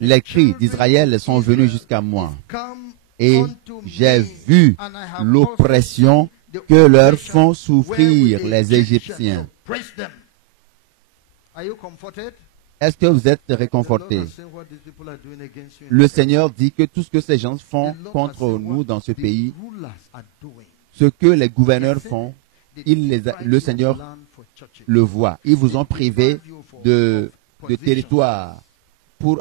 les cris d'Israël sont venus jusqu'à moi. Et j'ai vu l'oppression que leur font souffrir les Égyptiens. Est-ce que vous êtes réconfortés? Le Seigneur dit que tout ce que ces gens font contre nous dans ce pays, ce que les gouverneurs font, le Seigneur le voit. Ils vous ont privé de territoire pour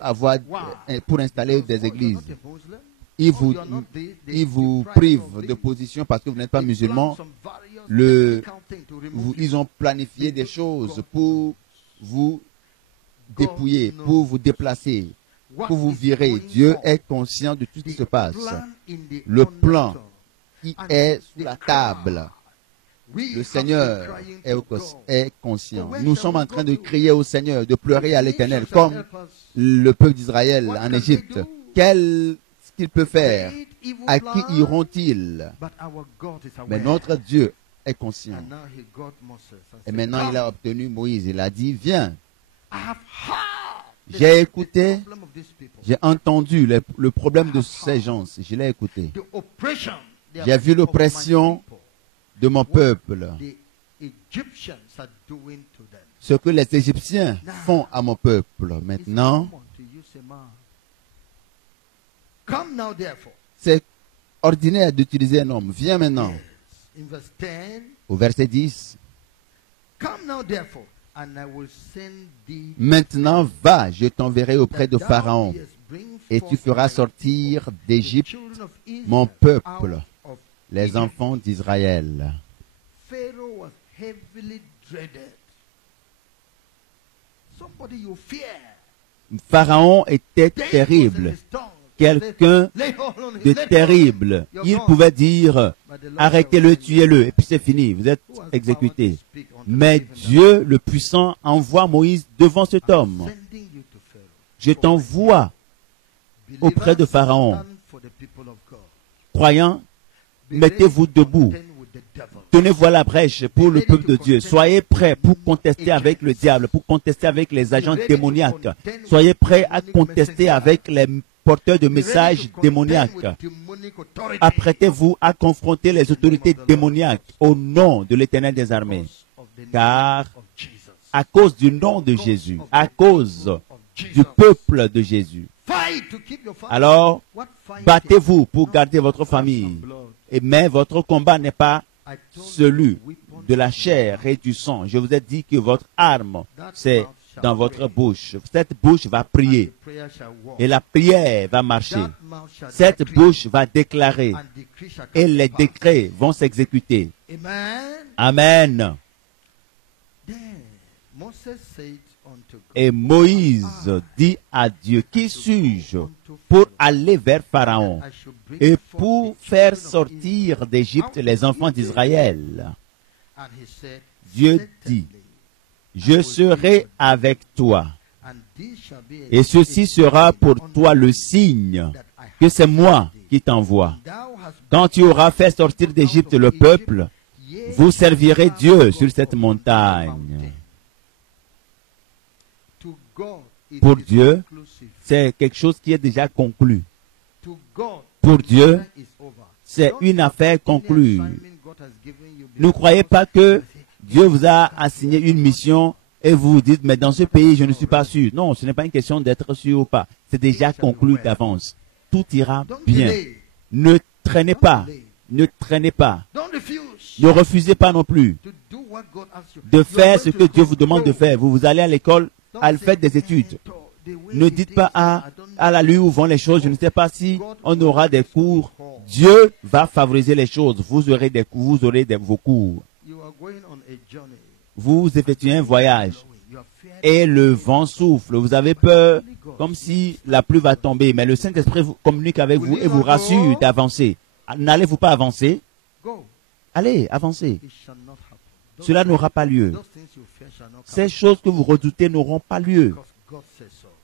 installer des églises. Ils vous privent de position parce que vous n'êtes pas musulmans. Ils ont planifié des choses pour vous dépouiller, pour vous déplacer, pour vous virer. Dieu est conscient de tout ce qui se passe. Le plan qui est sur la table, le Seigneur est conscient. Nous sommes en train de crier au Seigneur, de pleurer à l'Éternel, comme le peuple d'Israël en Égypte. Qu'est-ce qu'il peut faire? À qui iront-ils? Mais notre Dieu est conscient. Et maintenant, il a obtenu Moïse. Il a dit, viens. J'ai écouté, j'ai entendu le problème de ces gens. Je l'ai écouté. J'ai vu l'oppression de mon peuple. Ce que les Égyptiens font à mon peuple. Maintenant, c'est ordinaire d'utiliser un homme. Viens maintenant. Au verset 10. Maintenant, va, je t'enverrai auprès de Pharaon, et tu feras sortir d'Égypte mon peuple, les enfants d'Israël. Pharaon était terrible, quelqu'un de terrible. Il pouvait dire, arrêtez-le, tuez-le, et puis c'est fini, vous êtes exécutés. Mais Dieu, le puissant, envoie Moïse devant cet homme. Je t'envoie auprès de Pharaon. Croyants, mettez-vous debout. Tenez-vous à la brèche pour le peuple de Dieu. Soyez prêts pour contester avec le diable, pour contester avec les agents démoniaques. Soyez prêts à contester avec les porteurs de messages démoniaques. Apprêtez-vous à confronter les autorités démoniaques au nom de l'Éternel des armées. Car à cause du nom de Jésus, à cause du peuple de Jésus, alors battez-vous pour garder votre famille. Mais votre combat n'est pas celui de la chair et du sang. Je vous ai dit que votre arme, c'est dans votre bouche. Cette bouche va prier et la prière va marcher. Cette bouche va déclarer et les décrets vont s'exécuter. Amen. Et Moïse dit à Dieu, qui suis-je pour aller vers Pharaon et pour faire sortir d'Égypte les enfants d'Israël? Dieu dit, je serai avec toi, et ceci sera pour toi le signe que c'est moi qui t'envoie. Quand tu auras fait sortir d'Égypte le peuple, vous servirez Dieu sur cette montagne. Pour Dieu, c'est quelque chose qui est déjà conclu. Pour Dieu, c'est une affaire conclue. Ne croyez pas que Dieu vous a assigné une mission et vous vous dites, mais dans ce pays, je ne suis pas sûr. Non, ce n'est pas une question d'être sûr ou pas. C'est déjà conclu d'avance. Tout ira bien. Ne traînez pas. Ne traînez pas. Ne refusez pas non plus de faire ce que Dieu vous demande de faire. Vous allez à l'école, faites des études. Ne dites pas à la lui où vont les choses. Je ne sais pas si on aura des cours. Dieu va favoriser les choses. Vous aurez vos cours. Vous effectuez un voyage et le vent souffle. Vous avez peur comme si la pluie va tomber. Mais le Saint-Esprit vous communique avec vous et vous rassure d'avancer. N'allez-vous pas avancer? Allez, avancez. Cela n'aura pas lieu. Ces choses que vous redoutez n'auront pas lieu.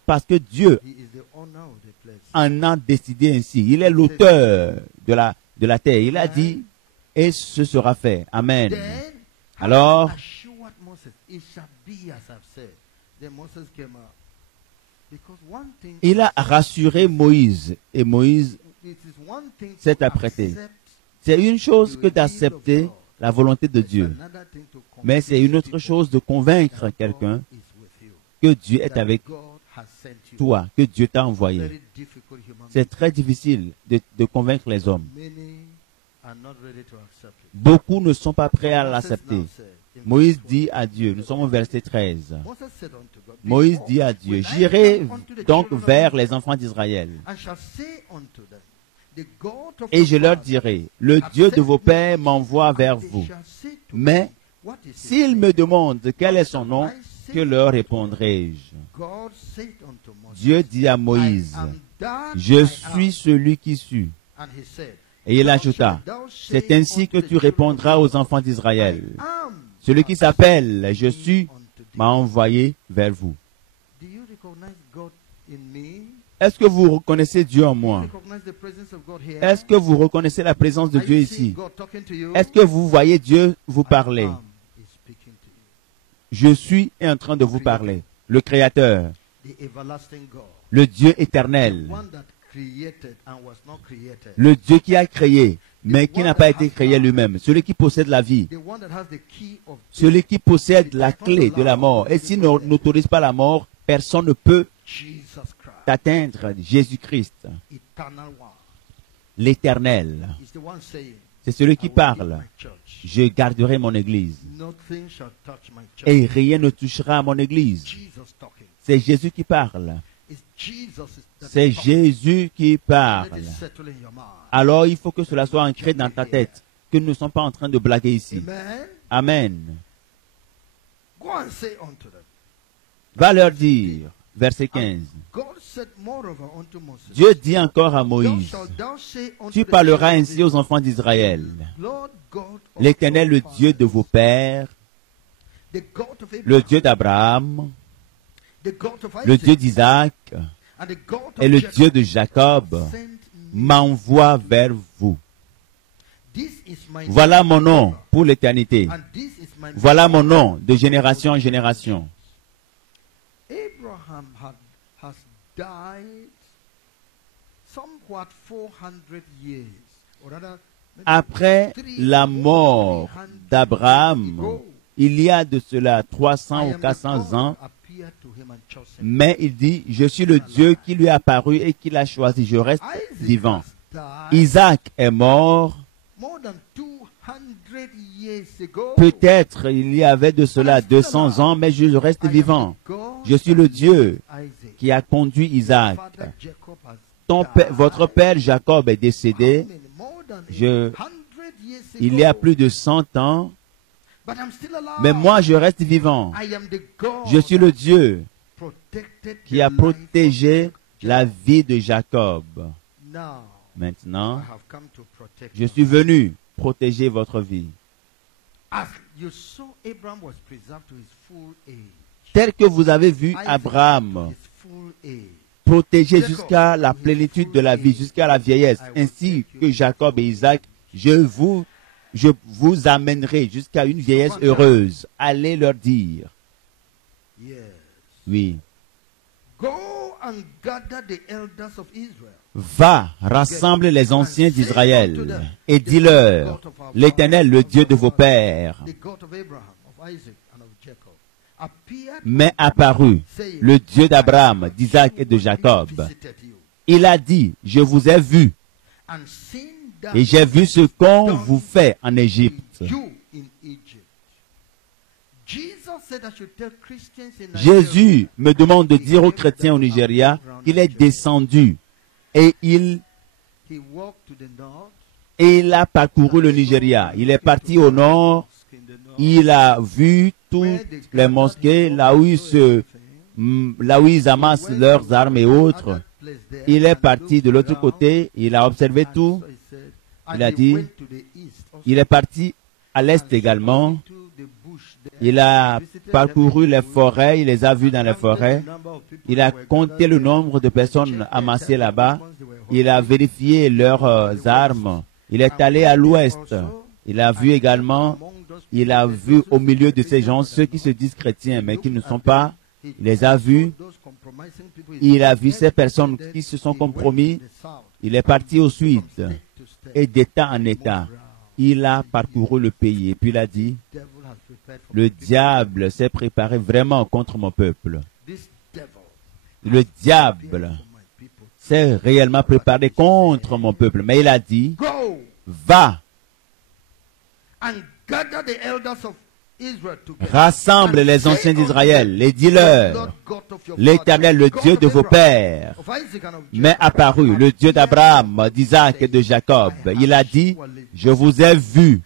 Parce que Dieu en a décidé ainsi. Il est l'auteur de la terre. Il a dit, et ce sera fait. Amen. Alors, Il a rassuré Moïse et Moïse s'est apprêté. C'est une chose que d'accepter la volonté de Dieu, mais c'est une autre chose de convaincre quelqu'un que Dieu est avec toi, que Dieu t'a envoyé. C'est très difficile de convaincre les hommes. Beaucoup ne sont pas prêts à l'accepter. Moïse dit à Dieu, nous sommes au verset 13. Moïse dit à Dieu, j'irai donc vers les enfants d'Israël et je leur dirai, le Dieu de vos pères m'envoie vers vous. Mais s'ils me demandent quel est son nom, que leur répondrai-je? Dieu dit à Moïse, je suis celui qui suis. Et il ajouta, c'est ainsi que tu répondras aux enfants d'Israël. Celui qui s'appelle je suis m'a envoyé vers vous. Est-ce que vous reconnaissez Dieu en moi? Est-ce que vous reconnaissez la présence de Dieu ici? Est-ce que vous voyez Dieu vous parler? Je suis en train de vous parler. Le Créateur, le Dieu éternel, le Dieu qui a créé, mais qui n'a pas été créé lui-même, celui qui possède la vie, celui qui possède la clé de la mort. Et s'il n'autorise pas la mort, personne ne peut atteindre Jésus-Christ, l'Éternel. C'est celui qui parle. Je garderai mon Église. Et rien ne touchera à mon Église. C'est Jésus qui parle. C'est Jésus qui parle. Alors il faut que cela soit ancré dans ta tête, que nous ne sommes pas en train de blaguer ici. Amen. Va leur dire, verset 15. Dieu dit encore à Moïse, tu parleras ainsi aux enfants d'Israël. L'Éternel, le Dieu de vos pères, le Dieu d'Abraham, le Dieu d'Isaac et le Dieu de Jacob m'envoie vers vous. Voilà mon nom pour l'éternité. Voilà mon nom de génération en génération. Après la mort d'Abraham, il y a de cela 300 ou 400 ans, mais il dit, je suis le Dieu qui lui a apparu et qui l'a choisi, je reste vivant. Isaac est mort, peut-être il y avait de cela 200 ans, mais je reste vivant. Je suis le Dieu qui a conduit Isaac. Votre père Jacob est décédé, il y a plus de 100 ans, mais moi je reste vivant. Je suis le Dieu qui a protégé la vie de Jacob. Maintenant, je suis venu protéger votre vie. Tel que vous avez vu Abraham protégé jusqu'à la plénitude de la vie, jusqu'à la vieillesse, ainsi que Jacob et Isaac, je vous amènerai jusqu'à une vieillesse heureuse. Allez leur dire. Oui. Va, rassemble les anciens d'Israël et dis-leur, l'Éternel, le Dieu de vos pères, m'est apparu, le Dieu d'Abraham, d'Isaac et de Jacob. Il a dit, je vous ai vu, et j'ai vu ce qu'on vous fait en Égypte. Jésus me demande de dire aux chrétiens au Nigeria qu'il est descendu et il a parcouru le Nigeria. Il est parti au nord, il a vu toutes les mosquées, là où ils amassent leurs armes et autres. Il est parti de l'autre côté, il a observé tout. Il a dit, il est parti à l'est également. Il a parcouru les forêts, il les a vus dans les forêts. Il a compté le nombre de personnes amassées là-bas. Il a vérifié leurs armes. Il est allé à l'ouest. Il a vu également, il a vu au milieu de ces gens ceux qui se disent chrétiens mais qui ne sont pas. Il les a vus Il a vu ces personnes qui se sont compromis. Il est parti au sud et d'État en État. Il a parcouru le pays et puis il a dit, le diable s'est préparé vraiment contre mon peuple. Le diable s'est réellement préparé contre mon peuple. Mais il a dit, va, rassemble les anciens d'Israël, les dis-leur, l'Éternel, le Dieu de vos pères, m'est apparu, le Dieu d'Abraham, d'Isaac et de Jacob. Il a dit, je vous ai vu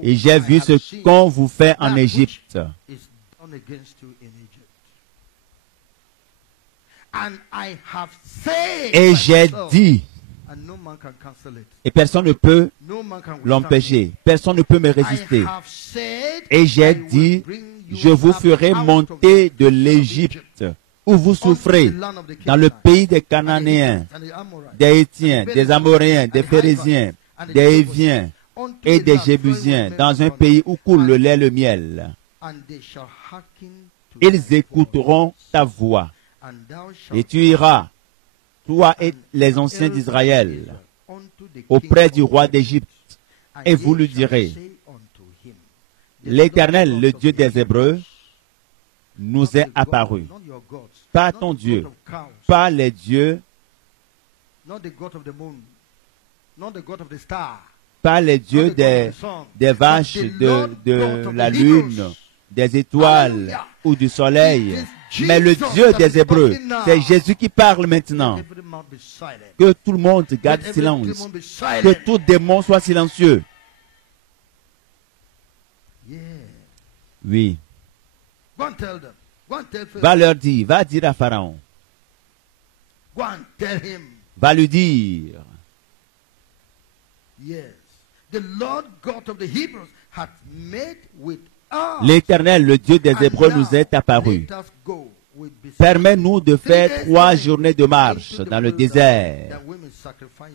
et j'ai vu ce qu'on vous fait en Égypte. Et j'ai dit, et personne ne peut l'empêcher, personne ne peut me résister. Et j'ai dit, je vous ferai monter de l'Égypte, où vous souffrez, dans le pays des Cananéens, des Hétiens, des Amoréens, des Phérésiens, des Héviens et des Jébusiens, dans un pays où coule le lait et le miel. Ils écouteront ta voix. Et tu iras, toi et les anciens d'Israël, auprès du roi d'Égypte, et vous lui direz, l'Éternel, le Dieu des Hébreux, nous est apparu. Pas ton Dieu, pas les dieux, pas les dieux des vaches, de la lune, des étoiles ou du soleil, mais le Dieu des Hébreux. C'est Jésus qui parle maintenant. Que tout le monde garde silence. Que tout démon soit silencieux. Oui. Va leur dire, va dire à Pharaon. Va lui dire. L'Éternel, le Dieu des Hébreux, nous est apparu. Permets-nous de faire 3 journées de marche dans le désert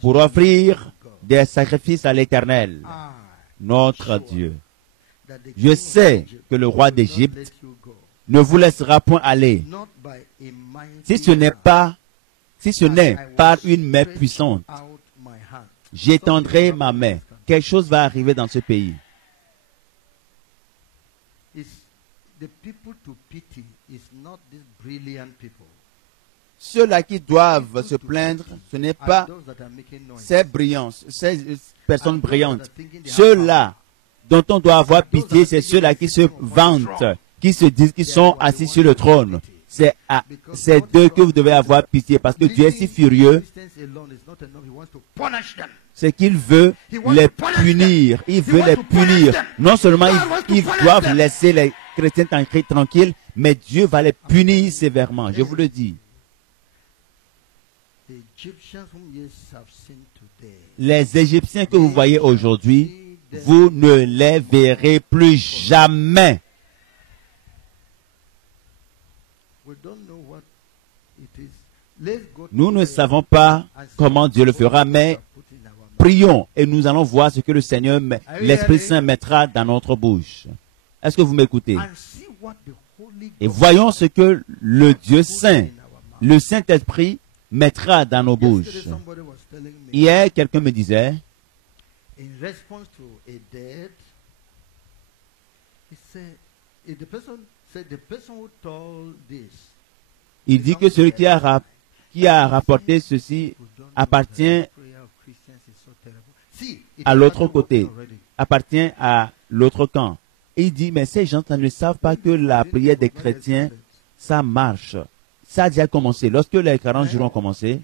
pour offrir des sacrifices à l'Éternel, notre Dieu. Je sais que le roi d'Égypte ne vous laissera point aller si ce n'est par une main puissante. J'étendrai ma main. Quelque chose va arriver dans ce pays. Ceux-là qui doivent se plaindre, ce n'est pas ces personnes brillantes. Ceux-là dont on doit avoir pitié, c'est ceux-là qui se vantent, qui se disent qu'ils sont assis sur le trône. C'est d'eux que vous devez avoir pitié, parce que Dieu est si furieux. C'est qu'il veut les punir. Il veut les punir. Non seulement ils doivent laisser les chrétiens tranquilles, mais Dieu va les punir sévèrement. Je vous le dis. Les Égyptiens que vous voyez aujourd'hui, vous ne les verrez plus jamais. Nous ne savons pas comment Dieu le fera, mais prions et nous allons voir ce que le Seigneur, l'Esprit Saint mettra dans notre bouche. Est-ce que vous m'écoutez? Et voyons ce que le Dieu Saint, le Saint-Esprit, mettra dans nos bouches. Hier, quelqu'un me disait, il dit que celui qui a rapporté ceci appartient à l'autre côté, appartient à l'autre camp. Et il dit, mais ces gens ne savent pas que la prière des chrétiens, ça marche. Ça a déjà commencé. Lorsque les 40 jours ont commencé,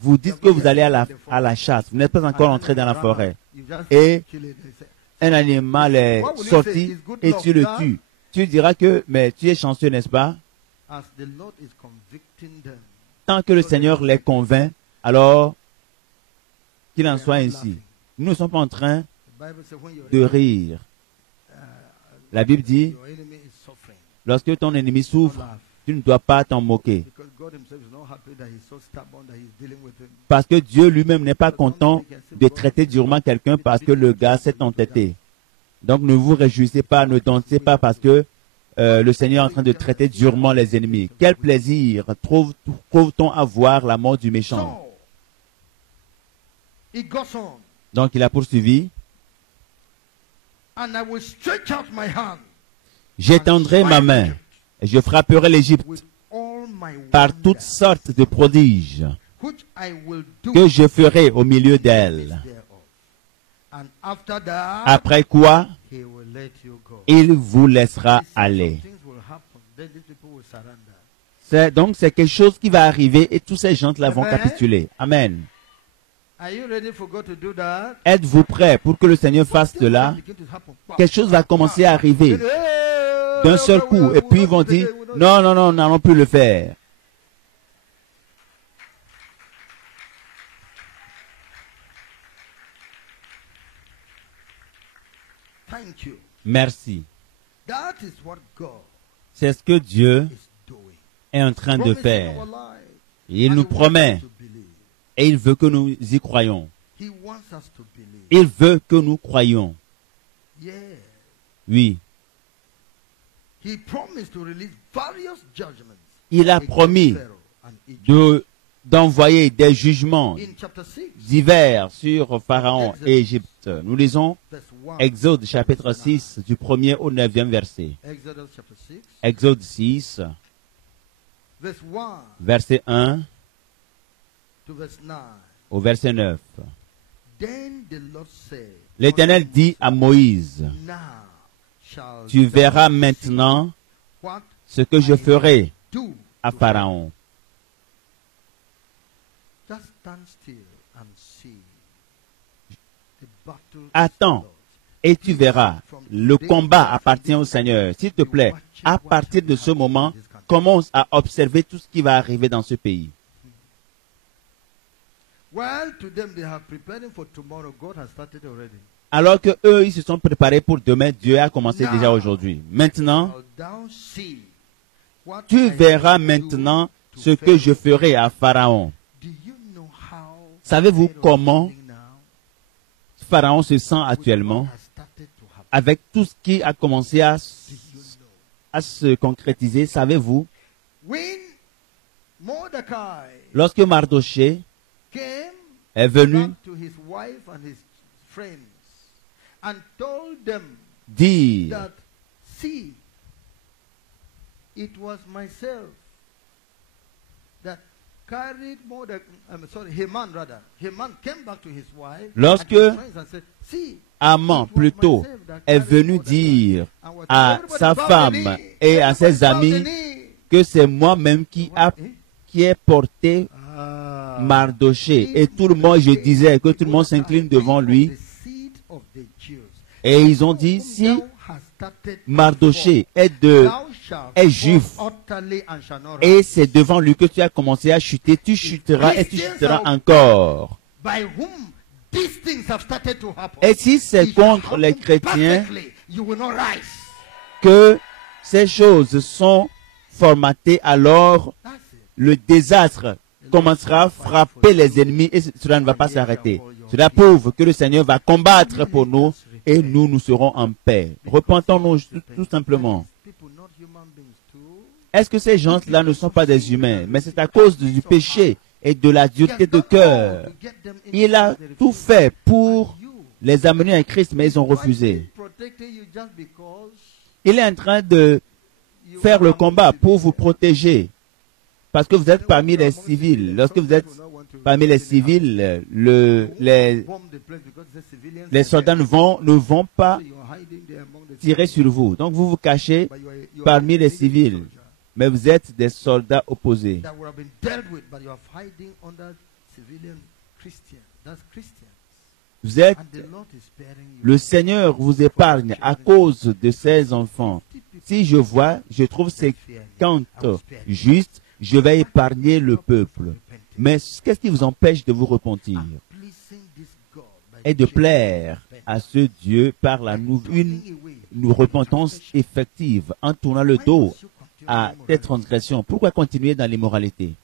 vous dites que vous allez à la chasse. Vous n'êtes pas encore entré dans la forêt. Et un animal est sorti et tu le tues. Tu diras que, mais tu es chanceux, n'est-ce pas? Tant que le Seigneur les convainc, alors qu'il en soit ainsi. Nous ne sommes pas en train de rire. La Bible dit, lorsque ton ennemi souffre, tu ne dois pas t'en moquer. Parce que Dieu lui-même n'est pas content de traiter durement quelqu'un parce que le gars s'est entêté. Donc ne vous réjouissez pas, ne dansez pas parce que le Seigneur est en train de traiter durement les ennemis. Quel plaisir trouve-t-on à voir la mort du méchant? So, it goes on. Donc il a poursuivi. And I will stretch out my hand J'étendrai ma main et je frapperai l'Égypte with all my par toutes wonders, sortes de prodiges which I will do que je ferai au milieu d'elle. thereof. And after that, Après quoi, he will let you go. il vous laissera He said some aller. things will happen. Then these people will surrender. Donc c'est quelque chose qui va arriver et tous ces gens-là vont Amen. capituler. Amen. Are you ready for God to do that? Êtes-vous prêts pour que le Seigneur fasse cela? Quelque chose va commencer à arriver d'un seul coup et puis ils vont dire non, non, non, nous n'allons plus le faire. Thank you. Merci. That is what God C'est ce que Dieu is doing. est en train de Promising faire. our life. Il And nous he wants promet us to believe. et il veut que nous y croyons. He wants us to believe. Il veut que nous croyions. Yeah. Oui. He promised to release various judgments Il a against promis Pharaoh and Egypt. d'envoyer des jugements In chapter 6, divers sur Pharaon et Égypte. Nous lisons verse 1. Exode chapitre 6 du 1er au 9e verset. Exodus chapter 6, Exode 6, verse 1 verset 1 to verse 9. au verset 9. Then the Lord said, L'Éternel dit à Moïse, Now shall tu thou verras see maintenant what ce que je I ferai do à to Pharaon. Just stand still and see. The battle is Attends, yours. et tu verras. Le combat appartient au Seigneur. S'il te plaît, à partir de ce moment, commence à observer tout ce qui va arriver dans ce pays. Well, to them they have preparing for tomorrow. God has started already. Alors que eux, ils se sont préparés pour demain, Dieu a commencé déjà aujourd'hui. Maintenant, Shall thou see what tu I verras will maintenant do ce to que je Pharaoh. ferai à Pharaon. Do you know how Savez-vous Pharaoh is comment feeling now? Pharaon se sent With what actuellement has started to happen. avec tout ce qui a commencé Do you know? à se concrétiser? Savez-vous, When Mordecai lorsque Mardoché came est venu back to his wife and his friends and told them dire, that, see, it was myself that carried Haman rather. Haman came back to his wife Lorsque and his friends and said, see, Haman it was plutôt myself that est carried venu Mordecai. dire And was à everybody sa bowed the femme knee. et à ses Everybody bowed amis the knee. que c'est moi-même qui ai porté Ah. Mardoché. Et tout le monde, je disais que tout le monde s'incline devant lui. Et ils ont dit, si Mardoché est juif, et c'est devant lui que tu as commencé à chuter, tu chuteras et tu chuteras encore. Et si c'est contre les chrétiens que ces choses sont formatées, alors le désastre commencera à frapper les ennemis et cela ne va pas s'arrêter. Cela prouve que le Seigneur va combattre pour nous et nous serons en paix. Repentons-nous tout simplement. Est-ce que ces gens-là ne sont pas des humains? Mais c'est à cause du péché et de la dureté de cœur. Il a tout fait pour les amener à Christ, mais ils ont refusé. Il est en train de faire le combat pour vous protéger. Parce que vous êtes parmi les civils. Lorsque vous êtes parmi les civils, les soldats ne vont pas tirer sur vous. Donc vous vous cachez parmi les civils. Mais vous êtes des soldats opposés. Vous êtes, le Seigneur vous épargne à cause de ses enfants. Si je trouve 50 justes, je vais épargner le peuple. Mais qu'est-ce qui vous empêche de vous repentir et de plaire à ce Dieu par une repentance effective en tournant le dos à tes transgressions? Pourquoi continuer dans l'immoralité?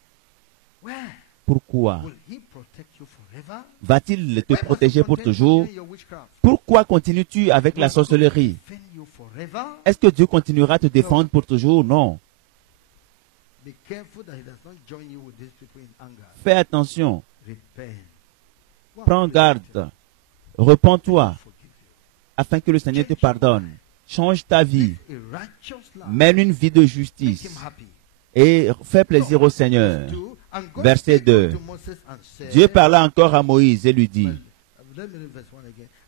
Pourquoi? Va-t-il te protéger pour toujours? Pourquoi continues-tu avec la sorcellerie? forever. Est-ce que Dieu continuera à te défendre pour toujours? Non. Be careful that he does not join you with these people in anger. Fais attention. Repent. Go and Prends pray with garde. Repends-toi him. Forgive you. afin que le Seigneur te pardonne. Change ta vie. Live a righteous life. Mène une vie de Make justice him happy. et fais plaisir au Seigneur. Verset 2. Dieu parla encore à Moïse et lui dit,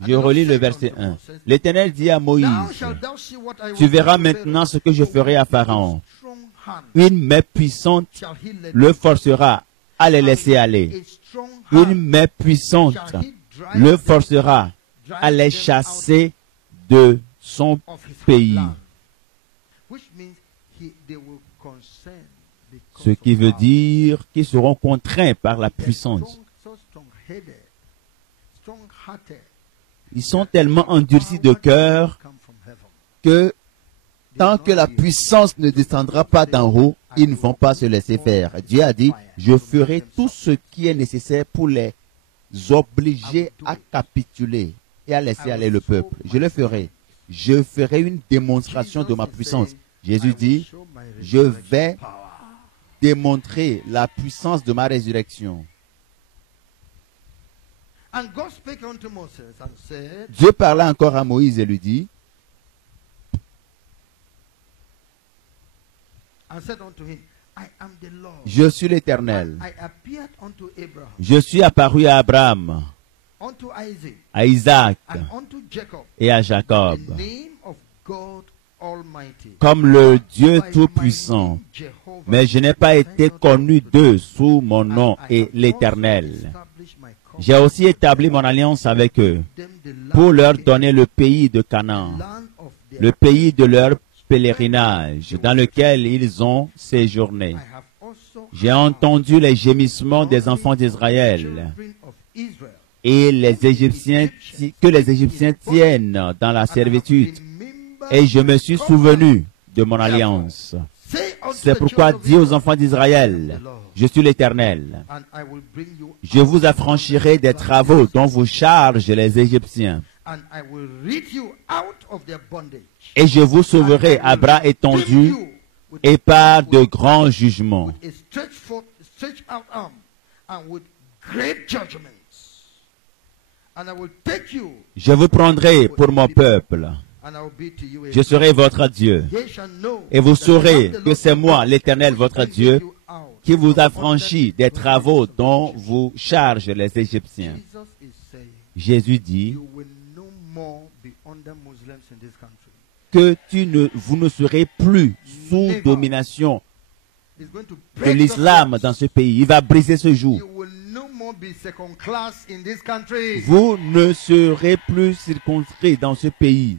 je relis le verset 1. L'Éternel dit à Moïse, tu verras maintenant ce que je ferai à Pharaon. Une main puissante le forcera à les laisser aller. Une main puissante le forcera à les chasser de son pays. Ce qui veut dire qu'ils seront contraints par la puissance. Ils sont tellement endurcis de cœur que tant que la puissance ne descendra pas d'en haut, ils ne vont pas se laisser faire. Dieu a dit, je ferai tout ce qui est nécessaire pour les obliger à capituler et à laisser aller le peuple. Je le ferai. Je ferai une démonstration de ma puissance. Jésus dit, je vais démontrer la puissance de ma résurrection. Dieu parla encore à Moïse et lui dit, je suis l'Éternel. Je suis apparu à Abraham, à Isaac et à Jacob, comme le Dieu Tout-Puissant. Mais je n'ai pas été connu d'eux sous mon nom et l'Éternel. J'ai aussi établi mon alliance avec eux pour leur donner le pays de Canaan, le pays de leur pèlerinage dans lequel ils ont séjourné. J'ai entendu les gémissements des enfants d'Israël et les Égyptiens, que les Égyptiens tiennent dans la servitude. Et je me suis souvenu de mon alliance. C'est pourquoi dis aux enfants d'Israël, je suis l'Éternel. Je vous affranchirai des travaux dont vous chargent les Égyptiens. Et je vous sauverai à bras étendus et par de grands jugements. Je vous prendrai pour mon peuple. Je serai votre Dieu. Et vous saurez que c'est moi, l'Éternel, votre Dieu, qui vous affranchit des travaux dont vous chargent les Égyptiens. Jésus dit que vous ne serez plus sous domination de l'islam dans ce pays. Il va briser ce jour. Vous ne serez plus circonscrits dans ce pays.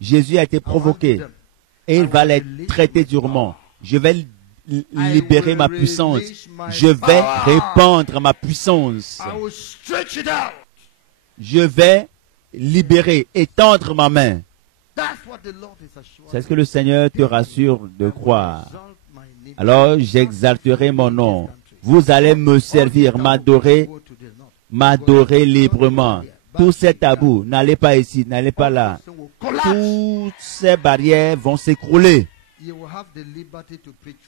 Jésus a été provoqué et il va les traiter durement. Je vais libérer ma puissance. Je vais répandre ma puissance. Je vais libérer, étendre ma main. C'est ce que le Seigneur te rassure de croire. Alors j'exalterai mon nom. Vous allez me servir, m'adorer librement. Tous ces tabous, n'allez pas ici, n'allez pas là. Toutes ces barrières vont s'écrouler.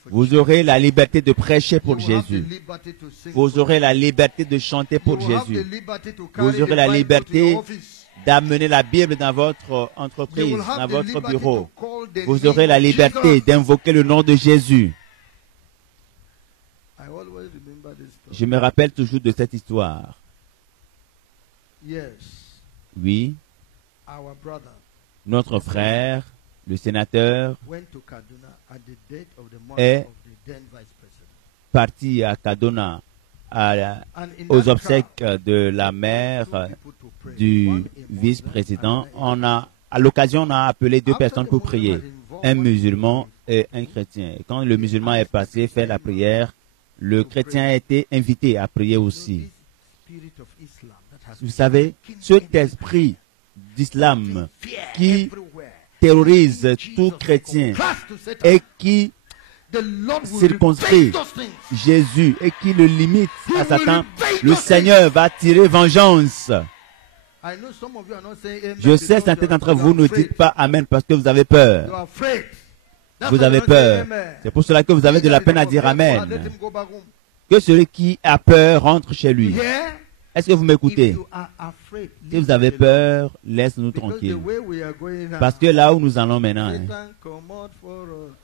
Vous aurez la liberté de prêcher pour Jésus. Vous aurez la liberté de chanter pour Jésus. Vous aurez la liberté d'amener la Bible dans votre entreprise, dans votre bureau. Vous aurez la liberté d'invoquer le nom de Jésus. Je me rappelle toujours de cette histoire. Oui, notre frère, le sénateur, est parti à Kaduna aux obsèques de la mère du vice-président. À l'occasion, on a appelé deux personnes pour prier, un musulman et un chrétien. Et quand le musulman est passé faire la prière, le chrétien a été invité à prier aussi. Vous savez, cet esprit d'islam qui terrorise tout chrétien et qui circonscrit Jésus et qui le limite à Satan, le Seigneur va tirer vengeance. I know some of you are not saying amen Je sais, because certains you d'entre are vous ne afraid. dites pas Amen parce que vous avez You peur. are afraid. That's Vous why avez you don't say peur. amen. C'est pour cela que vous avez de la peine à dire Let Amen. him go back home. Que celui qui a peur rentre chez You lui. hear? Est-ce que vous If m'écoutez? you are afraid, Si leave vous avez it alone. peur, laisse-nous Because the tranquilles. way we are going now, Parce que là où nous allons maintenant, hein, Satan come out for us.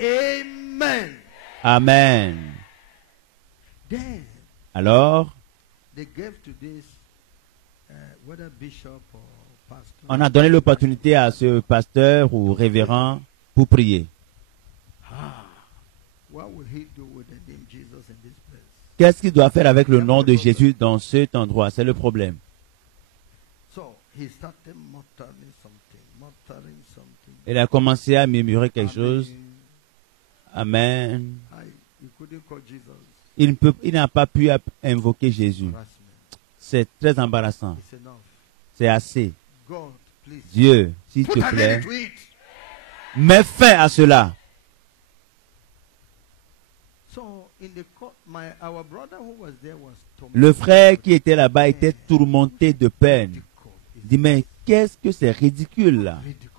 Amen. Amen. Then Alors, they gave to this whether bishop or pastor. on a donné l'opportunité à ce pasteur ou révérend pour prier. What will he do with the name Jesus in this place? Qu'est-ce qu'il doit faire avec le nom de Jésus dans cet endroit? C'est le problème. So he started muttering something. Il a commencé à murmurer quelque chose. Amen. You couldn't call Jesus. Il n'a pas pu invoquer Jésus. Harassment. C'est très embarrassant. It's enough. C'est assez. God, please. Dieu, s'il Put te an plaît, end to it. mets fin à cela. So in the court, our brother who was there was Le frère qui était là-bas était tourmenté de peine. Il dit, mais qu'est-ce que c'est ridicule là? Ridicule.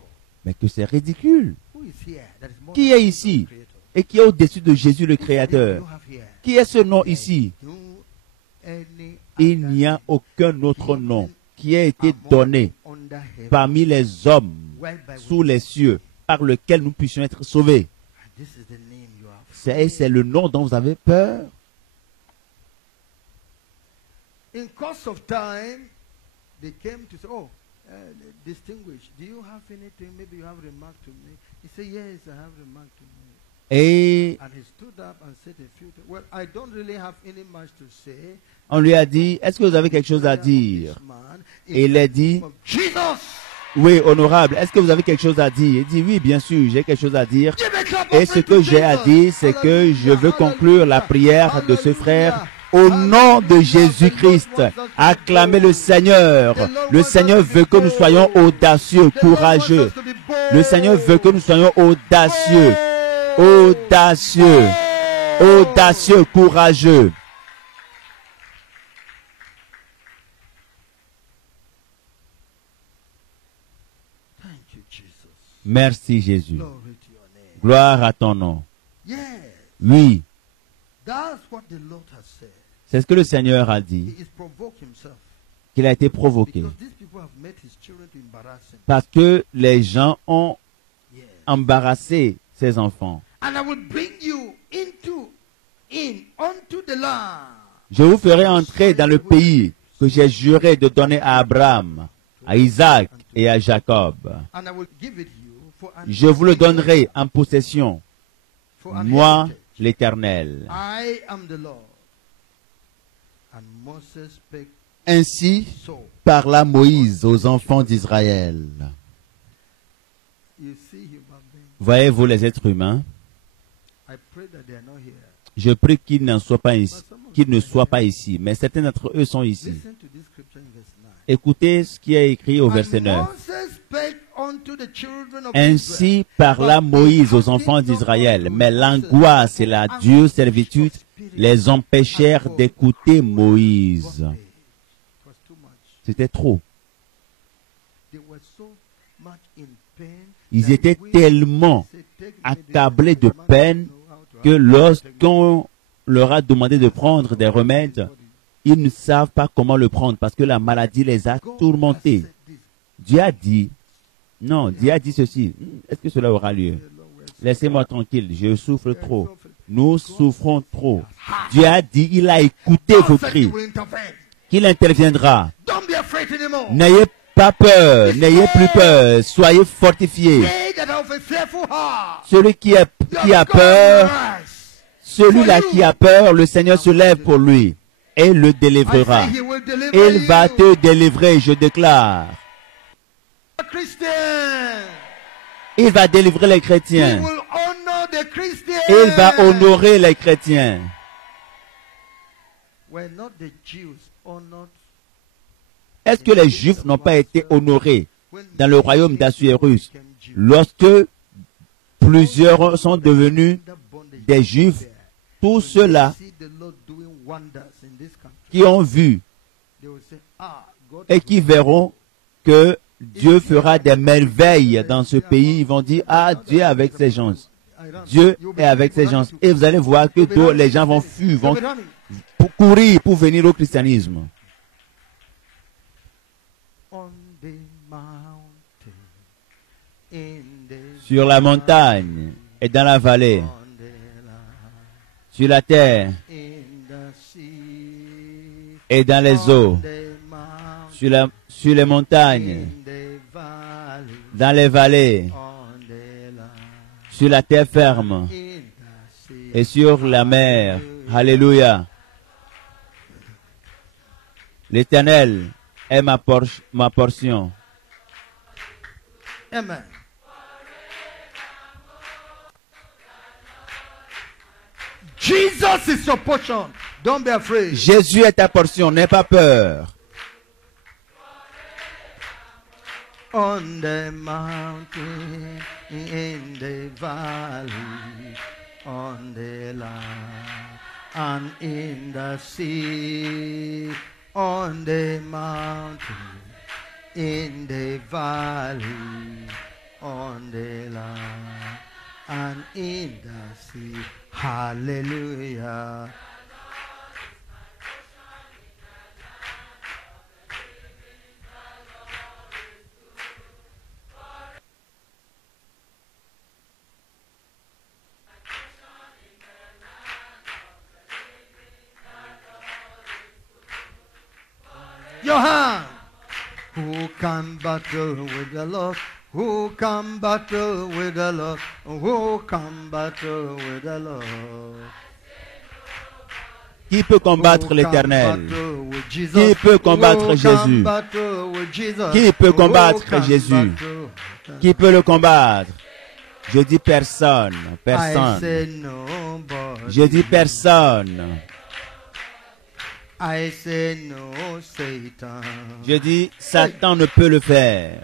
Mais que c'est ridicule. Who is here? That is more Qui than est ici? the Creator. Et qui est au-dessus de Jésus le Whose name Créateur? you have here? Qui est ce nom ici? No any Il other n'y a name aucun autre nom qui a été donné under heaven parmi les hommes whereby we sous les cieux par lequel nous puissions être sauvés. and this is the name you have. C'est le nom dont vous avez peur. In course of time, they came to say, "Oh, distinguished, do you have anything? Maybe you have remark to me." He said, "Yes, I have remark to me." Et And he stood up and said a few things. Well, I don't really have any much to say. on lui a dit, est-ce que vous avez quelque chose à dire? Et il a dit, Jesus, oui, honorable, est-ce que vous avez quelque chose à dire? Il dit, oui, bien sûr, j'ai quelque chose à dire. give a clap Et of ce praise que to j'ai à Jesus. dire, c'est que je veux conclure la prière de ce frère au nom de Jésus-Christ. Acclamez le Seigneur. Le Seigneur veut que nous soyons audacieux, courageux. Le Seigneur veut que nous soyons audacieux, audacieux, audacieux, courageux. Thank you, Jesus. Merci Jésus. Glory to your name. Gloire à ton nom. Yes, Oui, that's what the Lord has said. c'est ce que le Seigneur a dit, He is provoked himself qu'il a été provoqué. because these people have made his children to embarrass him. Parce que les gens ont Yes. embarrassé ses enfants. And I will bring you unto the land. Je vous ferai entrer dans le pays que j'ai juré de donner à Abraham, à Isaac et à Jacob. And I will give it you for an Je vous le donnerai en possession, for an moi, heritage. l'Éternel. I am the Lord. And Moses spake Ainsi so. parla Moïse aux enfants d'Israël. You see, human beings. Voyez-vous les êtres humains? I pray that they are not here. Je prie qu'ils ne soient pas ici, mais certains d'entre eux sont ici. Listen to this scripture in verse 9. Écoutez ce qui est écrit au verset And 9. Moses spake unto the children of Ainsi Israel, parla but Moïse aux they enfants hearkened not d'Israël, unto mais Moses, l'angoisse et la and dure the servitude spirit les empêchèrent d'écouter Moïse. was paid. It was too much. C'était trop. They were so much in pain Ils that étaient we tellement say, "Take me accablés this de man peine know how to que handle lorsqu'on leur a demandé de prendre des remèdes, ils ne savent pas comment le prendre parce que la maladie les a God has tourmentés. said this. Dieu a dit, non, Dieu a dit ceci. Est-ce que cela aura lieu? The Lord will say, Laissez-moi tranquille, je souffre trop. Nous souffrons trop. Dieu a dit, il a écouté vos God said he cris, will intervene. qu'il interviendra. Don't be afraid anymore. N'ayez pas peur, n'ayez plus peur, soyez fortifiés. They that have a fearful heart, Celui qui a your God peur, will rise. celui-là qui a peur, le Seigneur se lève pour lui et le I délivrera. say he will deliver Il va you. te délivrer, je déclare. Christian. Il va délivrer les He chrétiens. will honor the Christian. Il va honorer les chrétiens. Were not the Jews honored Est-ce que les Juifs n'ont pas été honorés when dans le royaume d'Assuérus became Jews? lorsque plusieurs sont devenus Under bondage. des Juifs, tous ceux-là qui ont vu et qui verront que Dieu fera des merveilles dans ce pays, ils vont dire, ah, Dieu est avec ces gens. Dieu est avec ces gens. Et vous allez voir que les gens vont fuir, vont courir pour venir au christianisme. Sur la montagne et dans la vallée, sur la terre et dans les eaux, sur les montagnes, dans les vallées, sur la terre ferme et sur la mer. Alléluia. L'Éternel est ma portion. Amen. Jesus is your portion. Don't be afraid. Jésus est ta portion, n'aie pas peur. On the mountain, in the valley, on the land, and in the sea, on the mountain, in the valley, on the land, and in the sea. Hallelujah. Your hand. Who can battle with the Lord? Who can battle with the Lord? Who can battle with the Lord? Qui peut combattre l'Éternel? Qui peut combattre Jésus? Qui peut combattre Jésus? Qui peut le combattre? Je dis personne. Personne. Je dis personne. Je dis Satan ne peut le faire.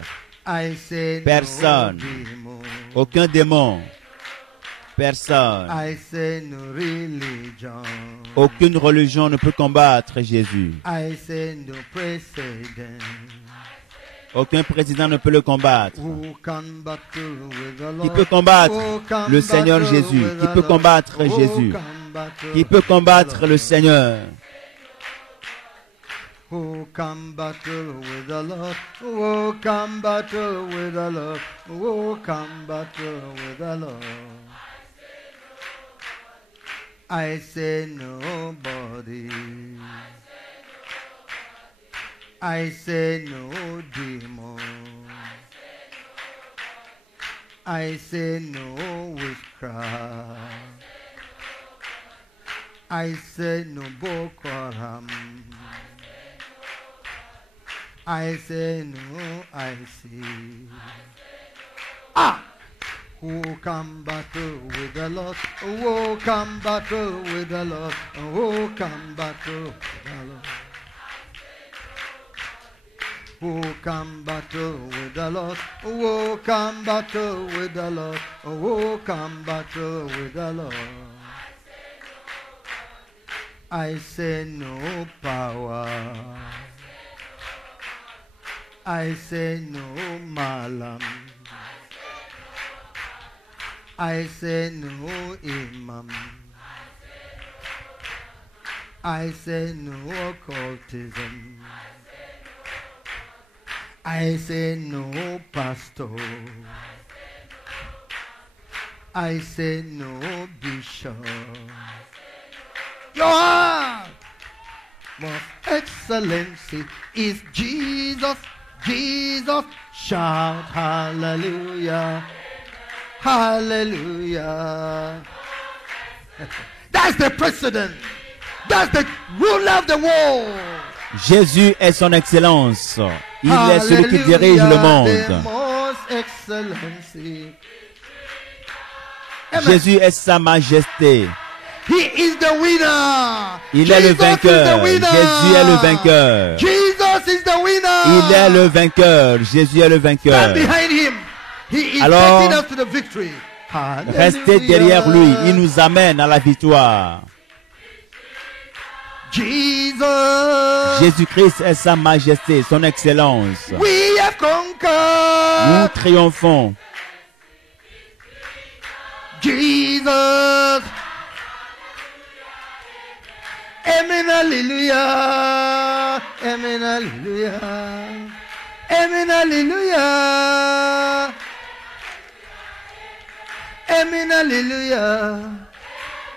Personne. Aucun démon. Personne. Aucune religion ne peut combattre Jésus. Aucun président ne peut le combattre. Qui peut combattre le Seigneur Jésus? Qui peut combattre Jésus? Qui peut combattre le Seigneur? Who can battle with the Lord? Who can battle with the Lord? Who can battle with the Lord? I say nobody. I say no demon. I say no witchcraft. I say no Boko Haram. I say no, I see. Ah! Who can battle with the Lord? Who can battle with the Lord? Who can battle with the Lord? Who can battle with the Lord? Who can battle with the Lord? Who can battle with the Lord? I say no power. I say no malam. I say no imam. I say no occultism. I say no pastor. I say no bishop. Your heart, most excellency is Jesus. Jesus, shout hallelujah, hallelujah. That's the president. That's the ruler of the world. Jésus est son excellence. Il est celui qui dirige le monde. Jésus est sa majesté. He is the winner. Il est le vainqueur. Jésus est le vainqueur. Jesus is the winner. Il est le vainqueur. Jésus est le vainqueur. Stand behind him. He is Alors, taking us to the victory. Restez derrière lui. Il nous amène à la victoire. Jesus, Jésus-Christ est sa majesté, son excellence. we have Nous conquered. triomphons. Jesus. Amen, hallelujah. Amen, hallelujah. Amen, hallelujah. Amen, hallelujah.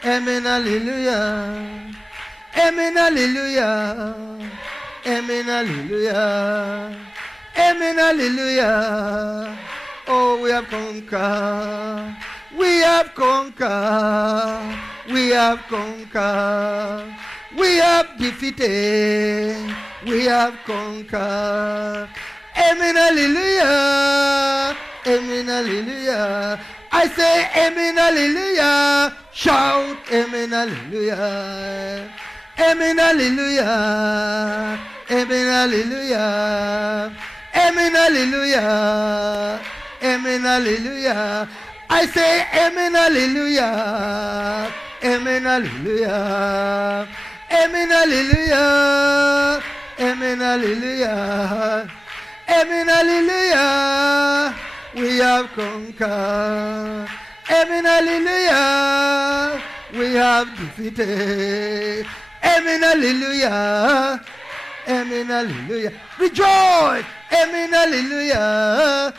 Amen, hallelujah. Amen, hallelujah. Amen, hallelujah. Amen, hallelujah. Oh, we have conquered. We have conquered. We have conquered. We have defeated. We have conquered. Amen, hallelujah. Amen, hallelujah. I say amen, hallelujah. Shout amen, hallelujah. Amen, hallelujah. Amen, hallelujah. Amen, hallelujah. Amen, hallelujah. I say amen, hallelujah. Amen, hallelujah. Amen, hallelujah. Amen, hallelujah. Amen, hallelujah. We have conquered. Amen, hallelujah. We have defeated. Amen, hallelujah. Amen, hallelujah. Rejoice. Amen, hallelujah.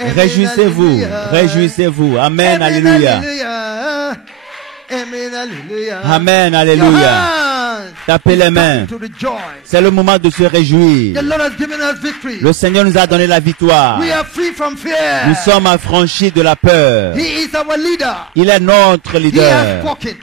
Amen, Réjouissez-vous, hallelujah. réjouissez-vous. Amen, Amen, alléluia. hallelujah. Amen, hallelujah. Amen, Your alléluia. hands. Tapez It's les mains. time to rejoice. C'est le moment de se réjouir. The Lord has given us victory. Le Seigneur nous a donné la victoire. We are free from fear. Nous sommes affranchis de la peur. He is our leader. Il est notre He has leader. spoken.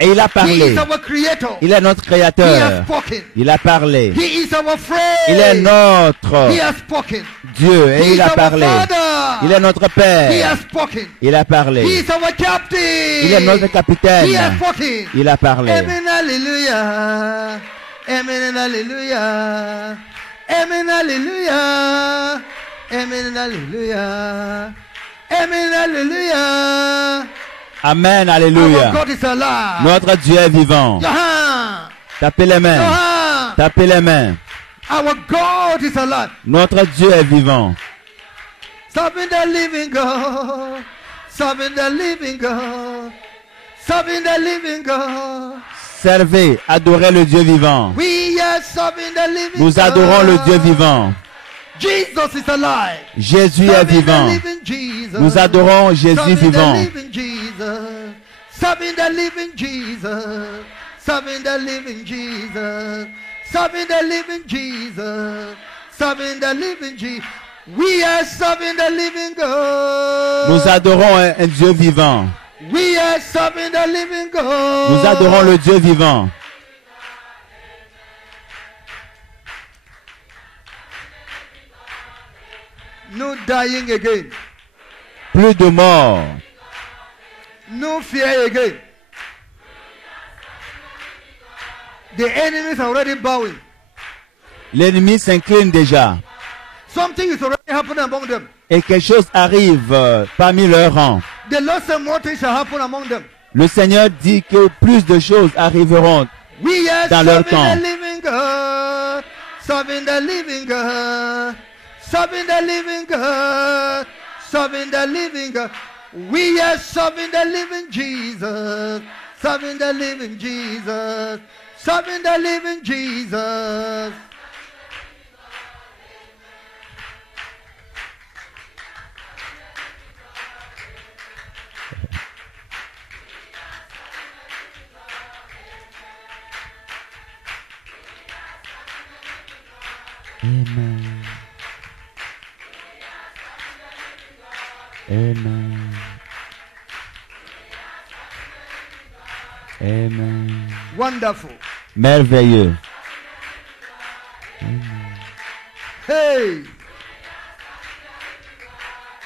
Et il a He parlé. is our creator. Il est notre He has créateur. spoken. Il a parlé. He is our friend. Il est notre He has spoken. Dieu et He il is a our parlé. father. Il est notre He Père. has spoken. Il a He parlé. is our captain. Il est notre He has capitaine. spoken. Il a parlé. Amen, hallelujah. Amen, hallelujah. Amen, hallelujah. Amen, hallelujah. Amen, hallelujah. Amen, Our alléluia. God is alive. Notre Dieu est vivant. Your hand. Tapez les Your mains. hand. Tapez les mains. Our God is alive. Notre Dieu est vivant. Serving the living God. Serving the living God. Serving the living God. Servez, adorez le Dieu vivant. We are serving the living Nous adorons le Dieu God. vivant. Jesus is alive. Jésus est Serving the vivant. living Jesus. Nous adorons Jésus Serving vivant. the living Jesus. Serving the living Jesus. Serving the living Jesus. Serving the living Jesus. Serving the living Jesus. We are serving the living God. Nous adorons un Dieu vivant. We are serving the living God. Nous adorons le Dieu vivant. No dying again. Plus de mort. No fear again. The enemies are already bowing. L'ennemi s'incline déjà. Something is already happening among them. Et quelque chose arrive parmi leurs rangs. The Lord said more things shall happen among them. Le Seigneur dit que plus de choses arriveront. We are Dans leur serving camp. the living God. Serving the living God. Serving the living God. Serving the living God. We are serving the living Jesus. Serving the living Jesus. Serving the living Jesus. Amen. Amen. Amen. Wonderful. Merveilleux. Hey.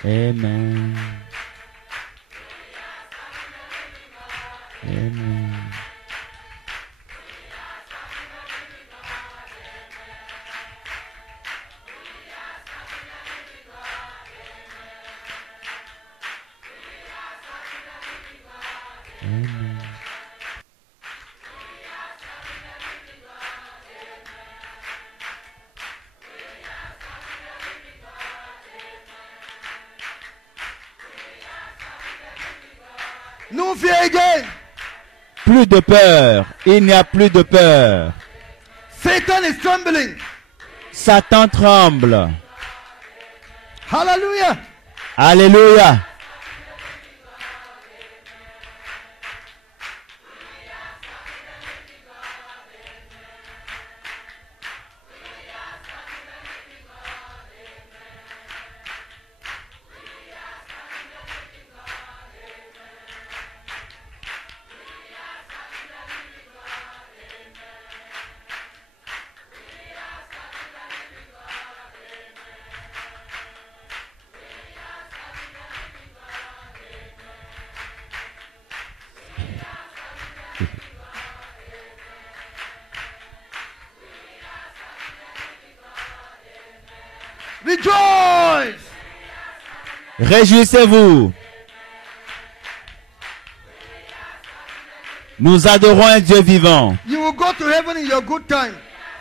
Amen. Amen. No fear again. Plus de peur. Il n'y a plus de peur. Satan is trembling. Satan tremble. Hallelujah. Alléluia. Rejoice. Réjouissez-vous. Nous adorons un Dieu vivant. You will go to heaven in your good time.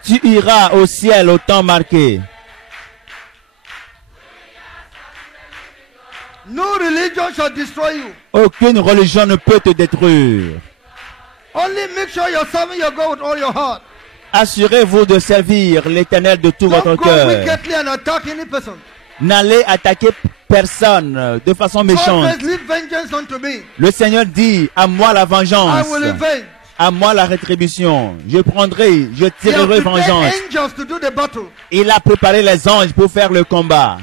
Tu iras au ciel au temps marqué. No religion shall destroy you. Aucune religion ne peut te détruire. Only make sure you're serving your God with all your heart. Assurez-vous de servir l'Éternel de tout votre Don't go cœur. wickedly and attack any person. N'allez attaquer personne de façon God méchante. says, leave vengeance unto me. Le Seigneur dit, à moi la I vengeance, will avenge. à moi la rétribution. Je prendrai, je He has tirerai prepared vengeance. angels to do the battle. Il a préparé les anges pour faire le combat.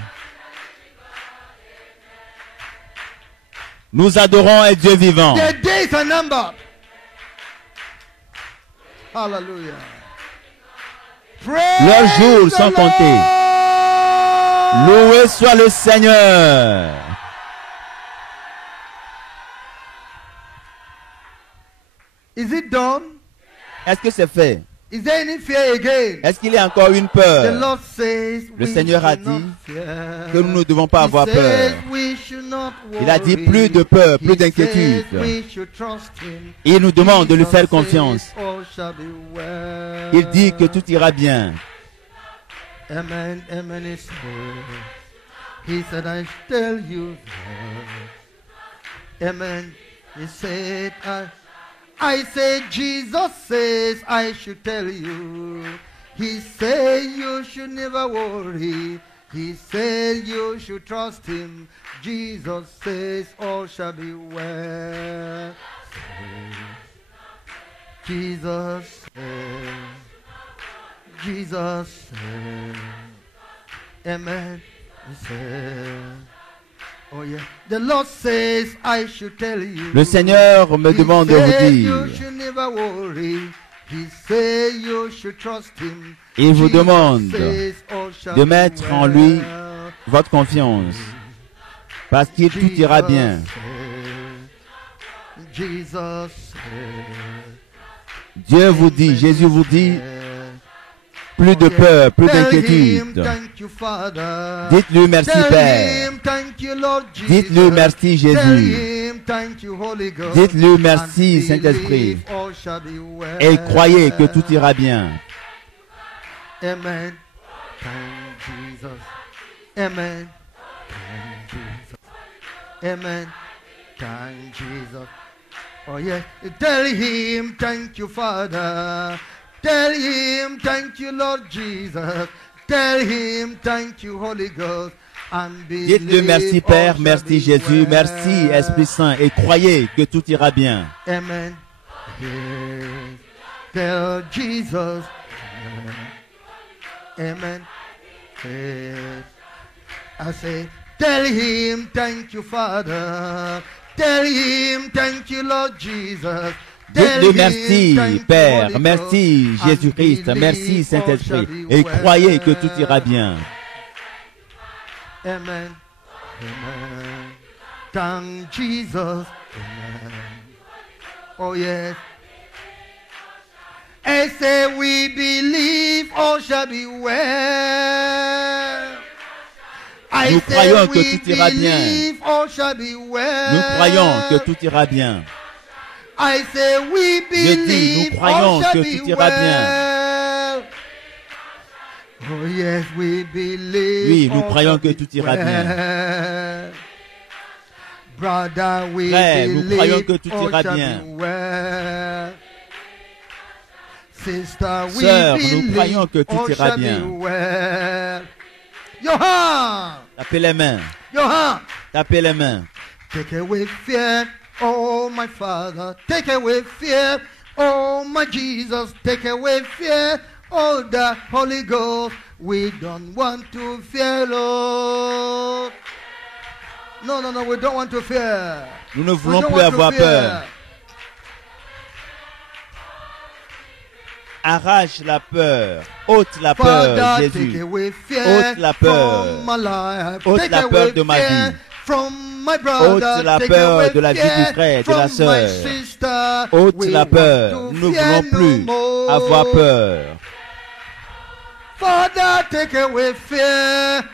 Nous adorons un Dieu vivant. Their days are numbered. Hallelujah. Praise Leurs jours the sont comptés. Lord. Loué soit le Seigneur. Is it done? Est-ce que c'est fait? Is there any fear again? Est-ce qu'il y a encore une The peur? Lord says Le we Seigneur a should not dit fear. que nous ne devons pas He avoir says peur. we should not Il a dit worry. plus de peur, plus He d'inquiétude. says we should trust him. Et il nous demande de lui faire Jesus confiance. says all shall be well. Il dit que tout ira bien. Amen, amen is good. He said, I tell you that. Amen. He said, I said, Jesus says, I should tell you. He said, you should never worry. He said, you should trust him. Jesus says, all shall be well. Jesus says, Jesus said, amen. He said, oh yeah. The Lord says, I should tell you. Le Seigneur me demande de vous dire. You should never worry. He said you should trust him. Il vous Jesus demande says, all shall de be mettre en lui well. votre confiance. Parce que tout ira bien. Jesus said, Dieu vous dit, Jésus vous dit, plus de peur, plus d'inquiétude. Dites-lui merci Père. Dites-lui merci Jésus. Dites-lui merci Saint-Esprit. Et croyez que tout ira bien. Amen. Thank Jesus. Amen. Thank Jesus. Amen. Thank Jesus. Oh yes. Tell him thank you, Father. Tell him thank you, Lord Jesus. Tell him thank you, Holy Ghost. Dites-lui merci Père, merci Jésus, merci Esprit Saint et croyez que tout ira bien. Amen. Yes. Tell Jesus. Amen. Yes. I say, tell him thank you, Father. Tell him thank you, Lord Jesus. Dites-lui merci Père, merci Jésus-Christ, merci Saint-Esprit et croyez que tout ira bien. Amen. Amen. Thank Jesus. Amen. Oh yes. I say we believe all shall be well. Nous croyons que tout ira bien. Nous croyons que tout ira bien. Je dis, nous croyons que tout ira bien. Oui, nous croyons que tout ira bien. Brother, we Frère, nous believe croyons que tout all ira shall bien. be well. Sister, we Sœur, nous believe croyons que tout all ira shall bien. be well. Your hand, Tapez les mains. your hand. Tapez les mains. Take away fear, oh my Father. Take away fear, oh my Jesus. Take away fear, oh the Holy Ghost. We don't want to fear, Lord. No, no, no, we don't want to fear. Nous ne We voulons don't plus want to avoir fear. peur. Arrache la peur. Ôte la peur, Father, take Jésus. away fear Ôte la peur. from my life. Ôte Take la peur away de ma fear vie. from my brother. Ôte la Take peur away de la vie fear du frère et de la from sœur. my sister. Ôte We la want peur. to Nous ne fear voulons plus no more. avoir peur. Father, take away fear.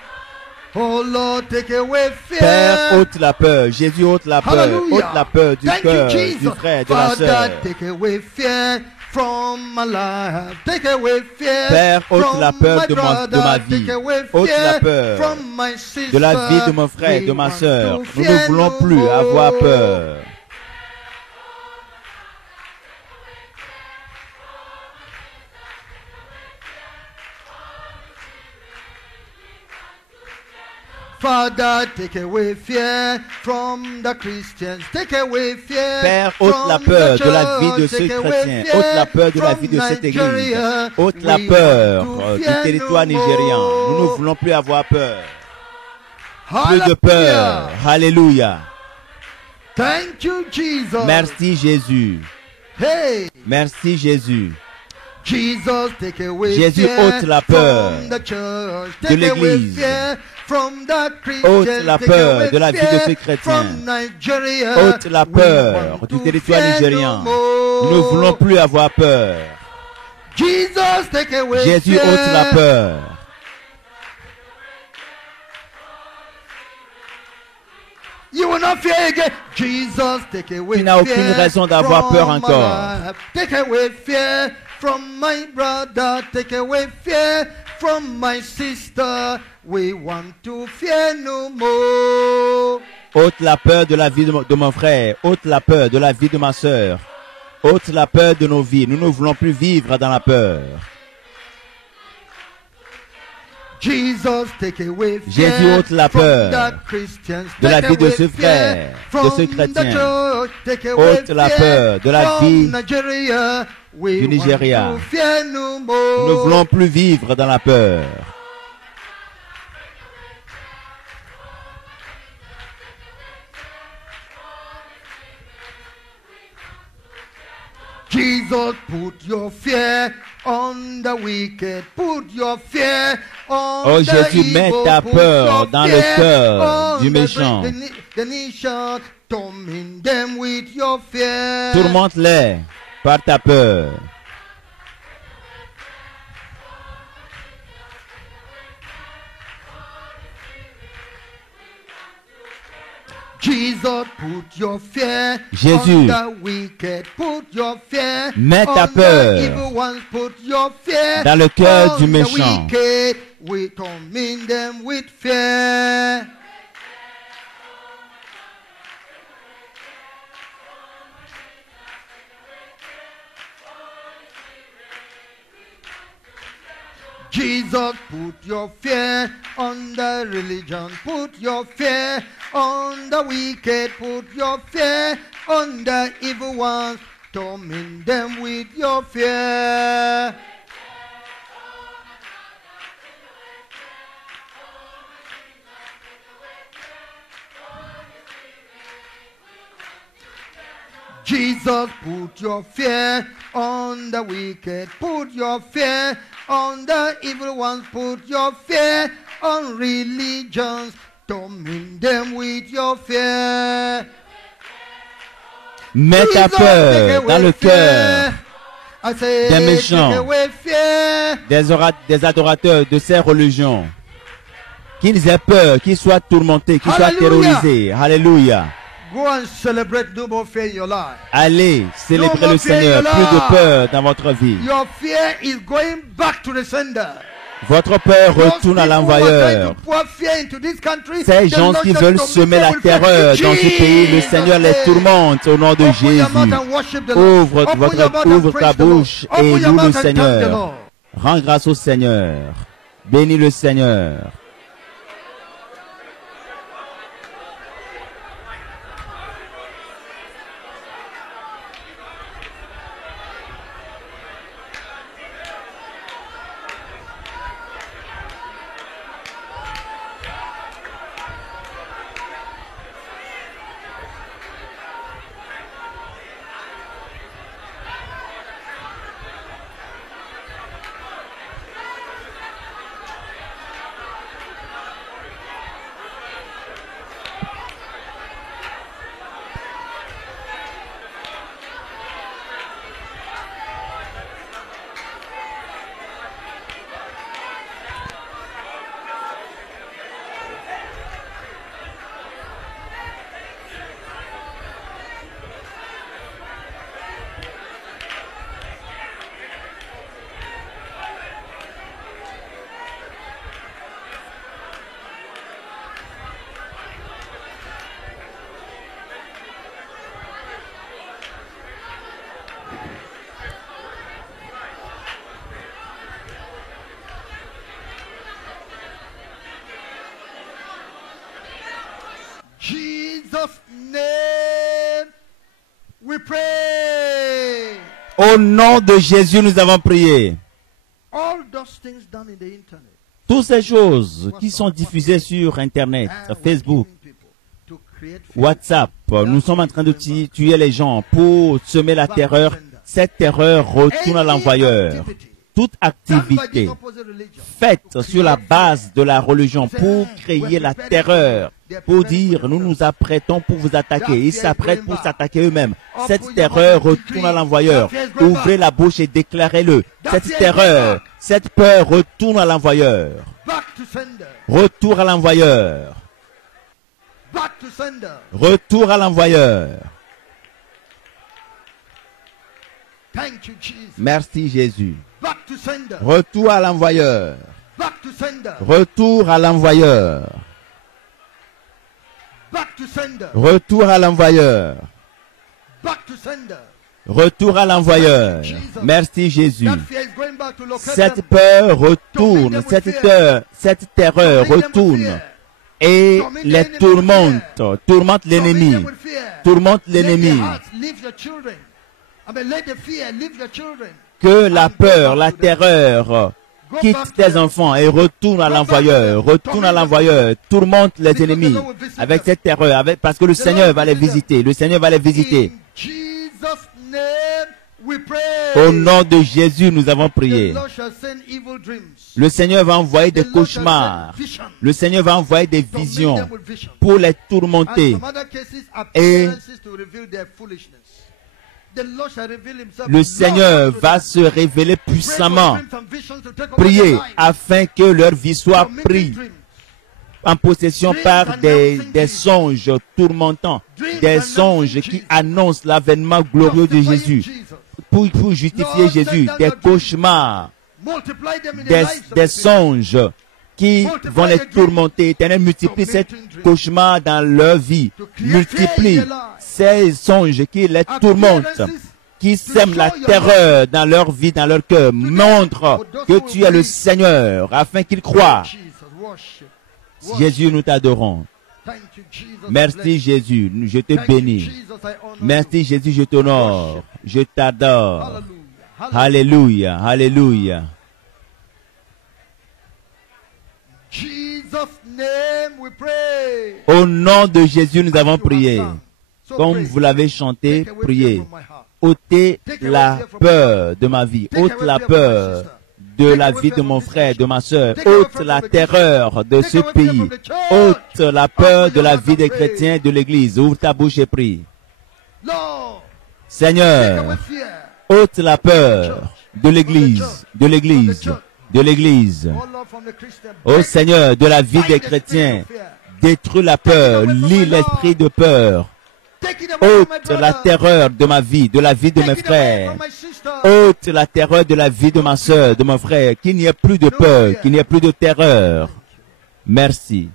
Oh Lord, take away fear. Père, ôte la peur. Jésus, ôte la peur. Hallelujah. Ôte la peur du Thank you, cœur, Jesus. du frère et de la Father, sœur. take away fear from my life. Take away fear Père, ôte from la peur my de ma brother. vie. Take away Ôte la fear peur from my sister. de la vie de mon frère et de ma We want sœur. to Nous fear ne voulons no plus more. avoir peur. Father, take away fear from the Christians. Take away fear Père, ôte la from peur the de la vie de church. ce Take away chrétien. fear Ôte la peur de la from vie de cette église. Nigeria. Ôte la We peur want to du fear territoire no nigérian. more. Nous ne voulons plus avoir peur. Plus de Hallelujah. peur. Alléluia. Thank you, Jesus. Merci Jésus. Hey, Merci Jésus. Jesus, take away Jésus, fear ôte la peur from the church. de Take away l'église. fear from the Christians. Ôte la Take peur away de la vie de fear ce chrétien. from Nigeria. Ôte la We peur want du to territoire fear nigérian. no more. Nous ne voulons plus avoir peur. Jesus, take away Jésus, fear. ôte la peur. You will not fear again. Jesus, take away Tu n'as aucune fear raison d'avoir peur from my encore. life. Take away fear from my brother. Take away fear from my sister. We want to fear no more. Ôte la peur de la vie de mon frère. Ôte la peur de la vie de ma sœur. Ôte la peur de nos vies. Nous ne voulons plus vivre dans la peur. Jesus, take away fear Jésus, ôte la from peur the Christians. de la Take vie de away ce fear frère, de ce from the chrétien. church. Take away Ôte la fear peur de la from vie Nigeria. We du Nigeria. want to fear no Nous more. ne voulons plus vivre dans la peur. Jesus, put your fear on the wicked. Put your fear on Oh, the Jésus, mets evil. ta Put peur your dans le fear cœur on du the méchant. the nation. Torment them with your fear. Tourmente-les par ta peur. Jesus, put your fear Jésus, on the wicked. Put your fear mets ta on peur the evil ones. Put your fear dans le cœur on du the méchant. wicked. We torment them with fear. Jesus, put your fear on the religion. Put your fear on the wicked. Put your fear on the evil ones. Torment them with your fear. Jesus, put your fear on the wicked. Put your fear on the evil ones. Put your fear on religions. Torment them with your fear. Mets ta Jesus, take peur away dans le fear. cœur I say, des méchants. take away fear. des adorateurs de ces religions. Qu'ils aient peur, qu'ils soient tourmentés, qu'ils soient Hallelujah. terrorisés. Alléluia. Go and celebrate no more fear in your life. Allez, célébrez No more le fear in Seigneur. your Plus de life. peur dans votre vie. Your fear is going back to the sender. Votre peur retourne à l'envoyeur. Ces gens qui veulent semer la terreur dans ce pays, le Seigneur les tourmente au nom de Jésus. Ouvre ta bouche et loue le Seigneur. Rends grâce au Seigneur. Bénis le Seigneur. Au nom de Jésus, nous avons prié. Toutes ces choses qui sont diffusées sur Internet, Facebook, WhatsApp, nous sommes en train de tuer les gens pour semer la terreur. Cette terreur retourne à l'envoyeur. Toute activité faite sur la base de la religion pour créer la terreur, pour dire nous nous apprêtons pour vous attaquer, ils s'apprêtent pour s'attaquer eux-mêmes. Cette terreur retourne à l'envoyeur. Ouvrez la bouche et déclarez-le. Cette terreur, cette peur retourne à l'envoyeur. Retour à l'envoyeur. Retour à l'envoyeur. Merci Jésus. Retour à l'envoyeur. Retour à l'envoyeur. Retour à l'envoyeur. Retour à l'envoyeur. Merci Jésus. Cette peur retourne, cette terreur retourne et les tourmente l'ennemi. Tourmente l'ennemi. Que la peur, la terreur quitte tes enfants et retourne à l'envoyeur. Retourne à l'envoyeur. Tourmente les ennemis avec cette terreur. Parce que le Seigneur va les visiter. Le Seigneur va les visiter. Au nom de Jésus, nous avons prié. Le Seigneur va envoyer des cauchemars. Le Seigneur va envoyer des visions pour les tourmenter. Et le Seigneur va se révéler puissamment. Priez afin que leur vie soit prise en possession par des songes tourmentants, des songes qui annoncent l'avènement glorieux de Jésus. Pour justifier Jésus, des cauchemars, des songes qui vont les tourmenter. Éternel, multiplie ces cauchemars dans leur vie. Multiplie ces songes qui les tourmentent, qui sèment la terreur dans leur vie, dans leur cœur. Montre que tu es le Seigneur, afin qu'ils croient. Jésus, nous t'adorons. Merci Jésus, je te bénis. Merci Jésus, je t'honore. Je t'adore. Alléluia, alléluia. Au nom de Jésus, nous avons prié. Comme vous l'avez chanté, priez. Ôtez la peur de ma vie. Ôte la peur de la vie de mon frère, de ma soeur. Ôte la terreur de ce pays. Ôte la peur de la vie des chrétiens de l'Église. Ouvre ta bouche et prie. Seigneur, ôte la peur de l'Église, de l'Église, de l'Église. Ô Seigneur, de la vie des chrétiens, détruis la peur, lis l'esprit de peur. ôte la terreur de ma vie, de la vie de mes frères. Ôte la terreur de la vie de ma soeur, de mon frère. Qu'il n'y ait plus de peur, qu'il n'y ait plus de terreur. Merci.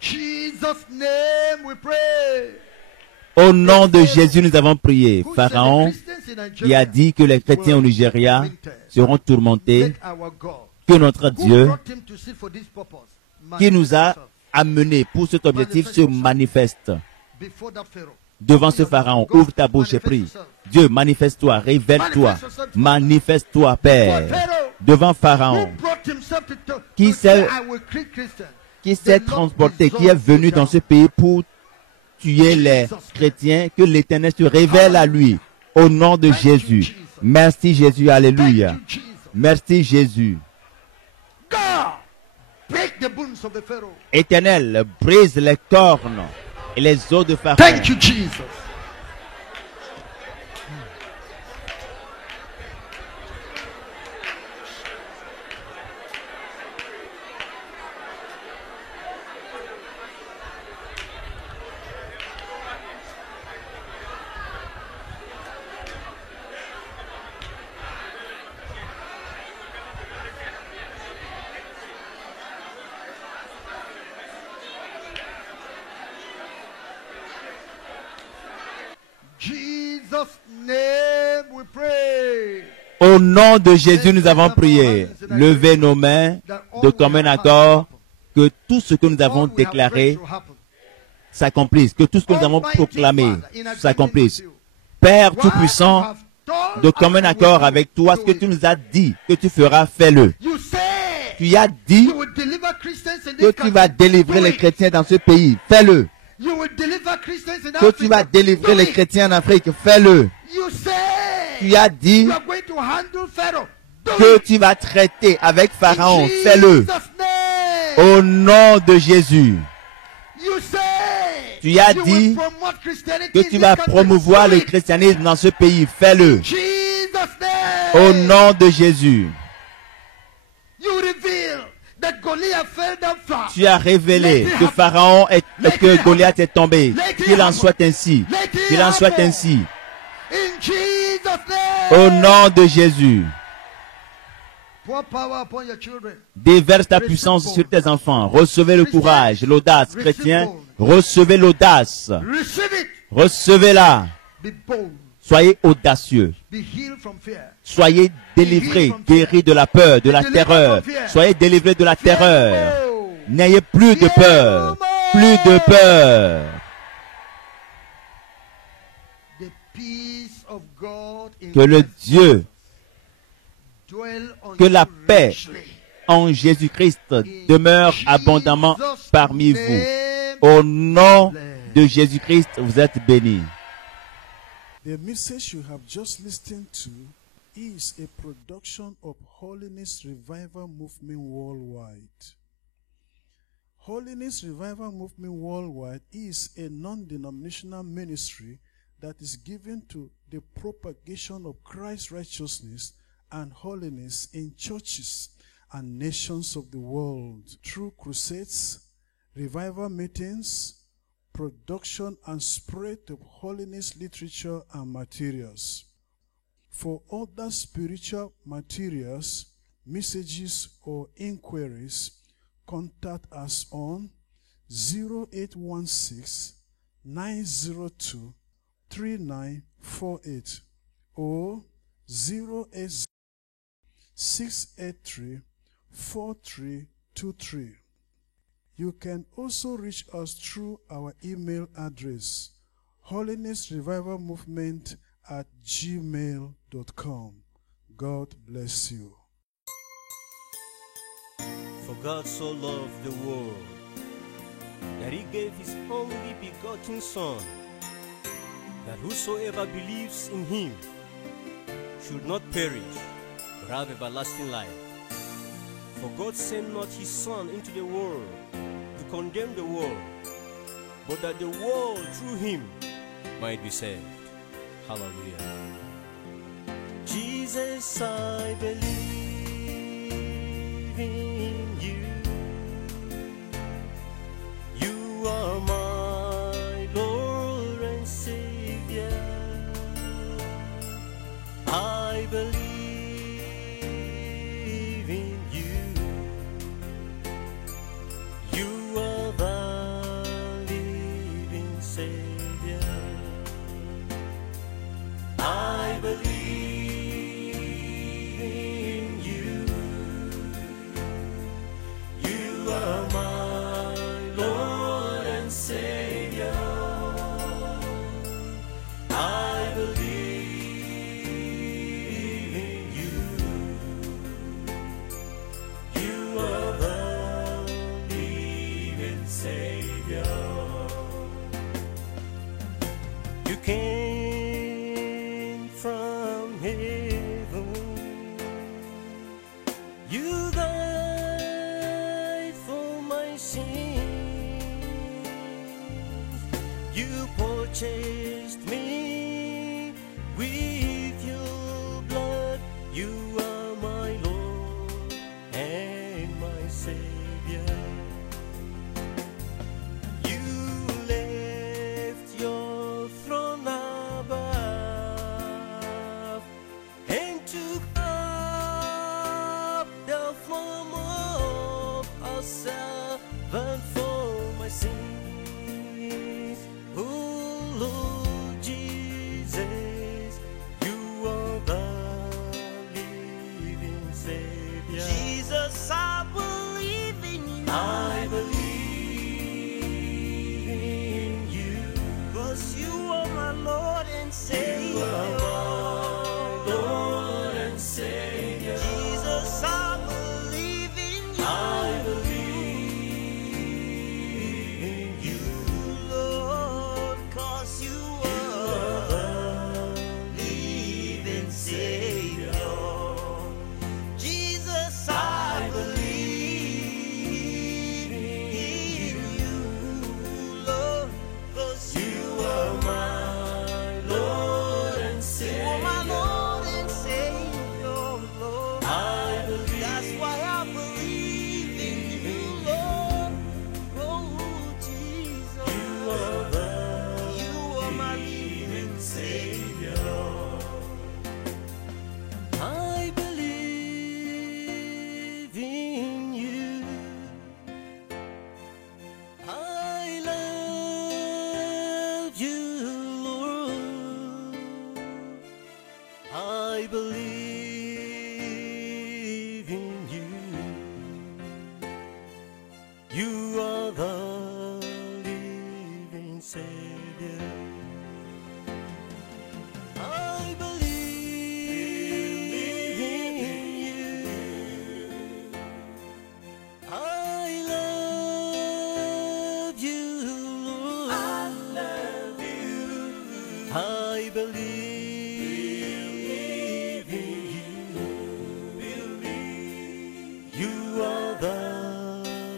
Jesus' name we pray. Au nom de Jésus, nous avons prié. Pharaon qui a dit que les chrétiens au Nigeria seront tourmentés, que notre Dieu, qui nous a amenés pour cet objectif, se manifeste devant ce Pharaon. Ouvre ta bouche et prie. Dieu, manifeste-toi, révèle-toi, manifeste-toi, Père, devant Pharaon, qui s'est transporté, qui est venu dans ce pays pour tuer les chrétiens, que l'Éternel se révèle à lui, au nom de Jésus. Merci Jésus, alléluia. Merci Jésus. Éternel, brise les cornes et les os de Pharaon. Thank you, Jesus. Au nom de Jésus, nous avons prié. Levez nos mains de commun accord, que tout ce que nous avons déclaré s'accomplisse, que tout ce que nous avons proclamé s'accomplisse. Père Tout-Puissant, de commun accord avec toi, ce que tu nous as dit que tu feras, fais-le. Tu as dit que tu vas délivrer les chrétiens dans ce pays, fais-le. Que tu vas délivrer les chrétiens en Afrique, fais-le. Tu as dit que tu vas traiter avec Pharaon, fais-le. Au nom de Jésus. Tu as dit que tu vas promouvoir le christianisme dans ce pays, fais-le. Au nom de Jésus. Tu as révélé que Pharaon que Goliath est tombé. Qu'il en soit ainsi. Qu'il en soit ainsi. Au nom de Jésus. Déverse ta puissance sur tes enfants. Recevez le courage, l'audace, chrétien. Recevez l'audace. Recevez-la. Soyez audacieux. Soyez délivrés, guéris de la peur, de la terreur. Soyez délivrés de la terreur. N'ayez plus de peur. Plus de peur. Que le Dieu, que la paix en Jésus-Christ demeure abondamment parmi vous. Au nom de Jésus-Christ, vous êtes bénis. The message you have just listened to is a production of Holiness Revival Movement Worldwide. Holiness Revival Movement Worldwide is a non-denominational ministry that is given to the propagation of Christ's righteousness and holiness in churches and nations of the world through crusades, revival meetings, production and spread of holiness literature and materials. For other spiritual materials, messages, or inquiries, contact us on 0816 902 3948 or 080 683 4323. You can also reach us through our email address, holinessrevivalmovement@gmail.com. God bless you. For God so loved the world that he gave his only begotten Son, that whosoever believes in him should not perish, but have everlasting life. For God sent not his Son into the world to condemn the world, but that the world through him might be saved. Hallelujah. Jesus, I believe. in you. You are my Lord and Savior. I believe in you. You are the living Savior. I believe in you. You are my Lord and Savior. I believe in you. You are the living Savior. You came from heaven. You died for my sins. You purchased me with your blood. You are my Lord and my Savior. You left your throne above and took up the form of a servant for my sins. Oh Lord Jesus, you are the living Savior. Jesus, I believe in you. I believe in you. 'Cause you are my Lord and Savior. You are my Lord and Savior. Jesus, I believe in you. I believe in you. Lord, 'cause you are the living Savior. Jesus, I believe in you. Lord, 'cause You are my Lord and you are Savior. my Lord and Savior, Lord. I believe. That's why I believe in you, Lord. Oh, Jesus. You are the You are my living living Savior. I believe in you. I love you, Lord. I believe in you. You are the living Savior. I believe in you. I love you, Lord. I love you. I believe in you. You are the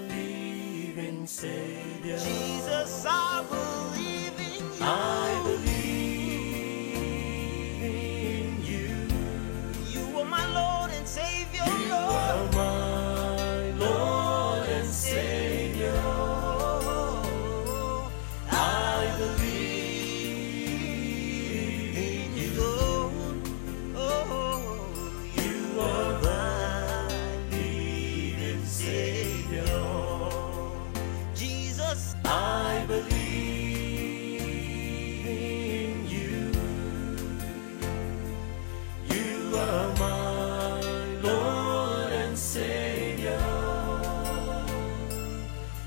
living Savior. Jesus, I believe in you. I believe in you. You are my Lord and Savior, You are Lord. my Lord and Savior. I believe in you. Lord. Oh, You are the living Savior. Jesus, I believe in you. You are my Lord and Savior.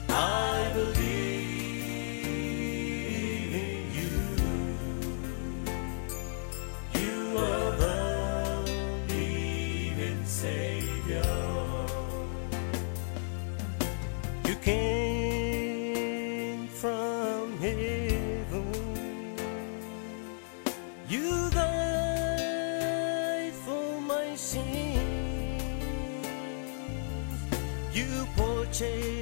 I believe in you. You are the living Savior. You came from heaven. You died for my sins. You purchased